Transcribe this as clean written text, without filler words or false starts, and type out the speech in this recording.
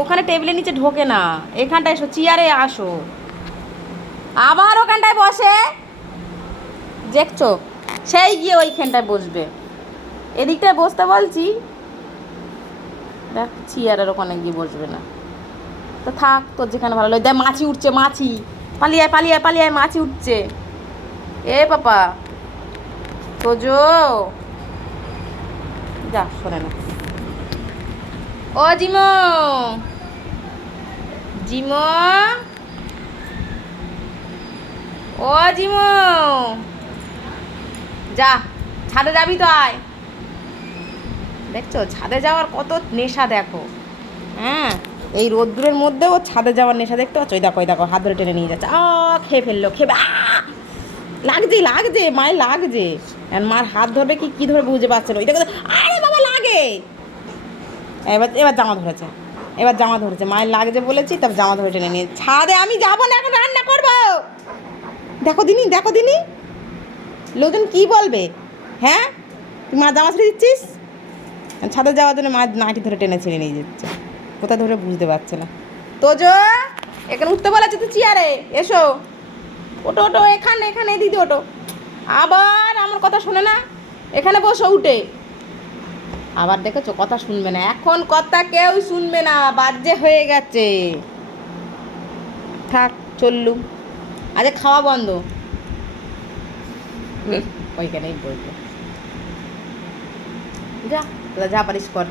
ওখানে টেবিলের নিচে ঢোকে না, এখানটায় এসো, চেয়ারে আসো, আবার ওখানটায় বসে। দেখছো, সেই গিয়ে ওইখানটায় বসবে, এদিকটায় বসতে বলছি, দেখ চেয়ারের ওখানে গিয়ে বসবে না। তো থাক, তোর যেখানে ভালো লাগে। দেখ মাছি উঠছে, মাছি, পালিয়ে পালিয়ে পালিয়ে, মাছি উঠছে। এ পাপা তোজো, যা শোনে না। ও জিমো, জিমো, ও জিমো, যা ছাদে যাবি তো আয়। দেখছো ছাদে যাওয়ার কত নেশা দেখো। হ্যাঁ, এই রোদ্দুরের মধ্যে ও ছাদে যাওয়ার নেশা দেখতে পাচ্ছ। ওই দেখো, ওই দেখো, হাত ধরে টেনে নিয়ে যাচ্ছে। খেয়ে ফেললো, খেয়ে লাগছে, লাগছে, মায়ের লাগছে। আর মার হাত ধরবে কি কী ধরবে বুঝতে পারছে না। ওই দেখো, আরে বাবা লাগে। এবার এবার জামা ধরেছে, এবার জামা ধরেছে, মায়ের লাগছে বলেছি, তারপর জামা ধরে টেনে নিয়ে ছাদে। আমি যাবো না, এখন রান্না করবো। দেখো দিনি, দেখো দিনি, লোকজন কী বলবে। হ্যাঁ, তুই মা জামা ছেড়ে দিচ্ছিস, ছাদে যাওয়ার জন্য মা নাইটি ধরে টেনে ছেড়ে নিয়ে যাচ্ছে, কোথায় ধরে বুঝতে পারছে না। তোজো, এখানে উঠতে বলেছে তো চেয়ারে, এসো, ওটো ওটো, এখানে এখানে দিদি ওটো। আবার আমার কথা শোনে না, এখানে বসো উঠে। আবার দেখেছো, কথা শুনবে না এখন, কথা কেউ শুনবে না, বাজে হয়ে গেছে। থাক, চললুম, আজ খাওয়া বন্ধ। ওইখানেই বলবো, যা তোরা যা পারিস কর।